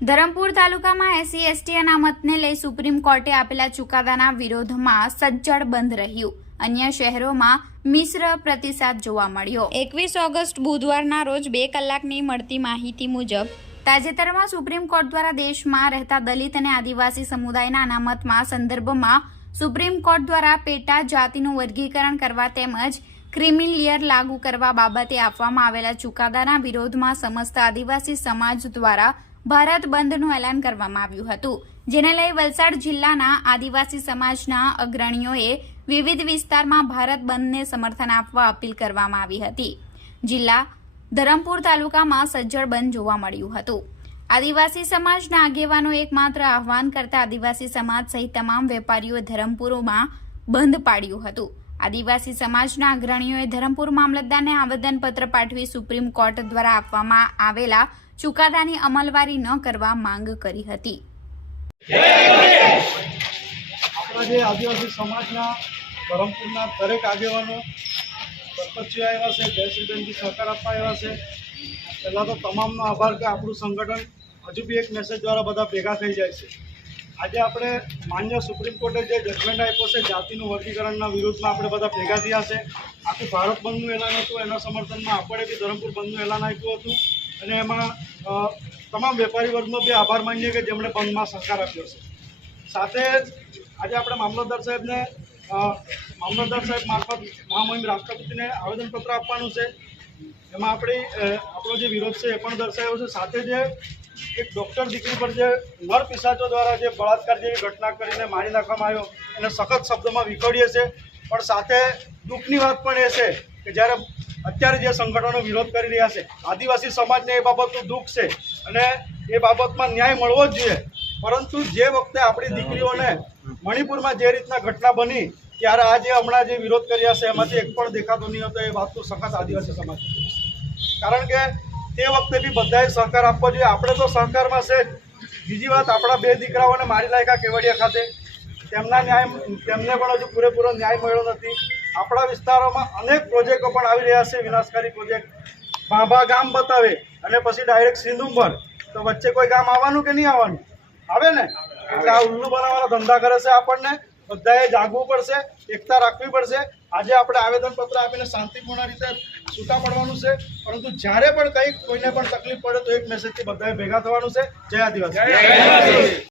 ધરમપુર તાલુકામાં SC ST અનામતને લઈ supreme કોર્ટે આપેલા ચુકાદાના વિરોધમાં સજ્જડ બંધ રહ્યું. અન્ય શહેરોમાં મિશ્ર પ્રતિસાદ જોવા મળ્યો. એકવીસ ઓગસ્ટ બુધવારના રોજ બે કલાકની મળતી માહિતી મુજબ તાજેતરમાં સુપ્રીમ કોર્ટ દ્વારા દેશમાં રહેતા દલિત અને આદિવાસી સમુદાયના અનામતમાં સંદર્ભમાં સુપ્રીમ કોર્ટ દ્વારા પેટા જાતિનું વર્ગીકરણ કરવા તેમજ ક્રિમિલિયર લાગુ કરવા બાબતે આપવામાં આવેલા ચુકાદાના વિરોધમાં સમસ્ત આદિવાસી સમાજ દ્વારા ભારત બંધનું એલાન કરવામાં આવ્યું હતું, જેને લઈ વલસાડ જિલ્લાના આદિવાસી સમાજના અગ્રણીઓએ વિવિધ વિસ્તારમાં ભારત બંધને સમર્થન આપવા અપીલ કરવામાં આવી હતી. જિલ્લા ધરમપુર તાલુકામાં સજ્જડ બંધ જોવા મળ્યું હતું. આદિવાસી સમાજના આગેવાનો એકમાત્ર આહવાન કરતા આદિવાસી સમાજ સહિત તમામ વેપારીઓએ ધરમપુરમાં બંધ પાડ્યું હતું. આદિવાસી સમાજના અગ્રણીઓએ ધરમપુર મામલતદારને આવેદનપત્ર પાઠવી સુપ્રીમ કોર્ટ દ્વારા આપવામાં આવેલા ચુકાદાની અમલવારી ન કરવા માંગ કરી હતી. આપણા જે આદિવાસી સમાજના ધરમપુરના દરેક આગેવાનો સરપંચીઓ આવ્યા છે જયશ્રીબેનજી સહકાર આપવા આવ્યા છે. પહેલાં તો તમામનો આભાર કે આપણું સંગઠન હજુ બી એક મેસેજ દ્વારા બધા ભેગા થઈ જાય છે. આજે આપણે માન્ય સુપ્રીમ કોર્ટે જે જજમેન્ટ આપ્યો છે, જાતિનું વર્ગીકરણના વિરુદ્ધમાં આપણે બધા ભેગા થયા છે. આખું ભારત બંધનું એલાન હતું, એના સમર્થનમાં આપણે બી ધરમપુર બંધનું એલાન આપ્યું હતું. અને એમાં તમામ વેપારી વર્ગનો બી આભાર માનીએ કે જેમણે બંધમાં સહકાર આપ્યો છે. સાથે આજે આપણે મામલતદાર સાહેબને મામલતદાર સાહેબ મારફત મહામહિમ રાષ્ટ્રપતિને આવેદનપત્ર આપવાનું છે. એમાં આપણી આપણો જે વિરોધ છે એ પણ દર્શાવ્યો છે. સાથે જે એક ડૉક્ટર દીકરી પર જે નર પિસાચો દ્વારા જે બળાત્કાર જેવી ઘટના કરીને મારી નાખવામાં આવ્યો, એને સખત શબ્દોમાં વિખોડીએ છે. પણ સાથે દુઃખની વાત પણ એ છે કે જ્યારે અત્યારે જે સંગઠનો વિરોધ કરી રહ્યા છે, આદિવાસી સમાજને એ બાબતનું દુઃખ છે અને એ બાબતમાં ન્યાય મળવો જ જોઈએ. પરંતુ જે વખતે આપણી દીકરીઓને મણિપુરમાં જે રીતના ઘટના બની, ત્યારે આ જે હમણાં જે વિરોધ કર્યા છે, એમાંથી એક પણ દેખાતો નહીં હતો એ વાતનું સખત આદિવાસી સમાજ કારણ કે તે વખતે બી બધાએ સહકાર આપવો જોઈએ. આપણે તો સહકારમાં છે બીજી વાત, આપણા બે દીકરાઓને મારી લાયકા કેવડિયા ખાતે. તેમના ન્યાય, તેમને પણ હજુ પૂરેપૂરો ન્યાય મળ્યો નથી. આપણા વિસ્તારોમાં અનેક પ્રોજેક્ટો પણ આવી રહ્યા છે. વિનાશકારી પ્રોજેક્ટ ભાભા ગામ બતાવે અને પછી ડાયરેક્ટ સિંધુંબર તો વચ્ચે કોઈ ગામ આવવાનું કે નહીં આવવાનું? આવે ને? એટલે આ ઉલ્લુ બનાવવાના ધંધા કરે છે આપણને. બધાએ જાગવું પડશે, એકતા રાખવી પડશે. આજે આપણે આવેદનપત્ર આપીને શાંતિપૂર્ણ રીતે છૂટા પડવાનું છે. પરંતુ જ્યારે પણ કંઈક કોઈને પણ તકલીફ પડે તો એક મેસેજથી બધાએ ભેગા થવાનું છે. જય આદિવાસી.